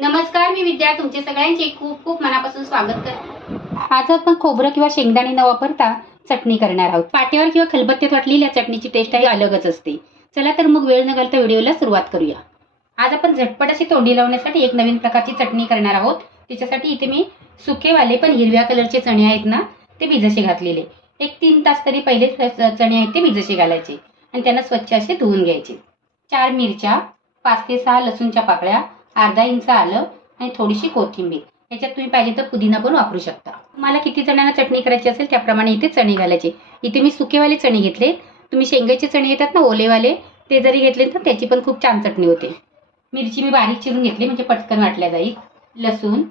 नमस्कार मी विद्या. तुमचे सगळ्यांचे खूप खूप मनापासून स्वागत करते आज आपण खोबरं किंवा शेंगदाणे न वापरता चटणी करणार आहोत. पाट्यावर किंवा खलबत्त्यात वाटलेल्या चटणीची टेस्ट ही अलगच असते. चला तर मग वेळ न घालता व्हिडिओला सुरुवात करूया. आज आपण झटपट अशी तोंडी लावण्यासाठी एक नवीन प्रकारची चटणी करणार आहोत. तिच्यासाठी इथे मी सुकेवाले पण हिरव्या कलरचे चणे आहेत ना ते भिजशी घातलेले. एक तीन तास तरी पहिले चणे आहेत ते भिजशी घालायचे. आणि त्यांना स्वच्छ असे धुवून घ्यायचे. चार मिरच्या पाच ते सहा लसूणच्या पाकळ्या अर्धा इंच आलं आणि थोडीशी कोथिंबीर. याच्यात तुम्ही पाहिजे तर पुदिना पण वापरू शकता. तुम्हाला किती जणांना चटणी करायची असेल त्याप्रमाणे इथे चणे घालायचे. इथे मी सुकेवाले चणे घेतले. तुम्ही शेंगाचे चणे घेतात ना ओलेवाले ते जरी घेतले तर त्याची पण खूप छान चटणी होते. मिरची मी बारीक चिरून घेतली म्हणजे पटकन वाटल्या जाईल. लसूण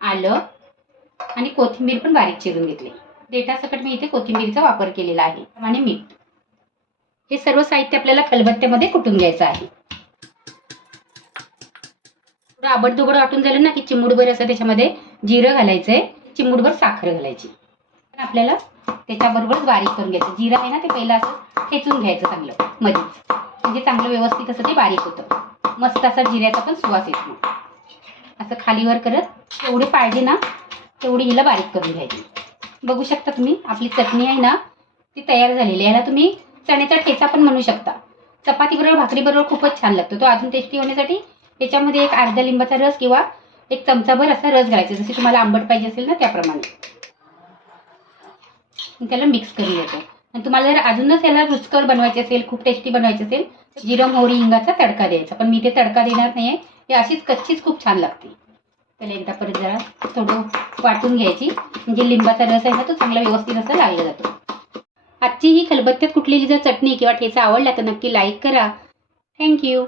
आलं आणि कोथिंबीर पण बारीक चिरून घेतले. देठासकट मी इथे कोथिंबीरचा वापर केलेला आहे. आणि मीठ. हे सर्व साहित्य आपल्याला खलबत्त्यामध्ये कुटून घ्यायचं आहे. आबडतोबड वाटून झालं ना की चिमूडभर असं त्याच्यामध्ये जिरं घालायचंय. चिमूडभर साखर घालायची. पण आपल्याला त्याच्याबरोबरच बारीक करून घ्यायचं. जिरं आहे ना ते पहिलं असं ठेचून घ्यायचं चांगलं मधीच म्हणजे चांगलं व्यवस्थित असं ते बारीक होतं. मस्त असा जिऱ्याचा पण सुवास येतो असं खालीवर करत जेवढे पाहिजे ना तेवढी हिला बारीक करून घ्यायची. बघू शकता तुम्ही आपली चटणी आहे ना ती तयार झालेली याला तुम्ही चण्याचा ठेचा पण म्हणू शकता. चपातीबरोबर भाकरीबरोबर खूपच छान लागतो. तो अजून टेस्टी होण्यासाठी याच्यामध्ये एक अर्धा लिंबाचा रस किंवा एक चमचाभर असा रस घालायचा जसे तुम्हाला आंबट पाहिजे असेल ना त्याप्रमाणे. त्याला मिक्स करून घ्यायचं आणि तुम्हाला जर अजूनच याला रुचकर बनवायचे असेल खूप टेस्टी बनवायचे असेल तर जिरं मोहरी हिंगाचा तडका द्यायचा. पण मी ते तडका देणार नाही आहे हे अशीच कच्चीच खूप छान लागते. त्याला एकदा परत जरा थोडं वाटून घ्यायची. म्हणजे लिंबाचा रस आहे ना तो चांगला व्यवस्थित असा लागला जातो. आजची ही खलबत्त्यात कुठलेली जर चटणी किंवा ठेचा आवडला तर नक्की लाईक करा. थँक्यू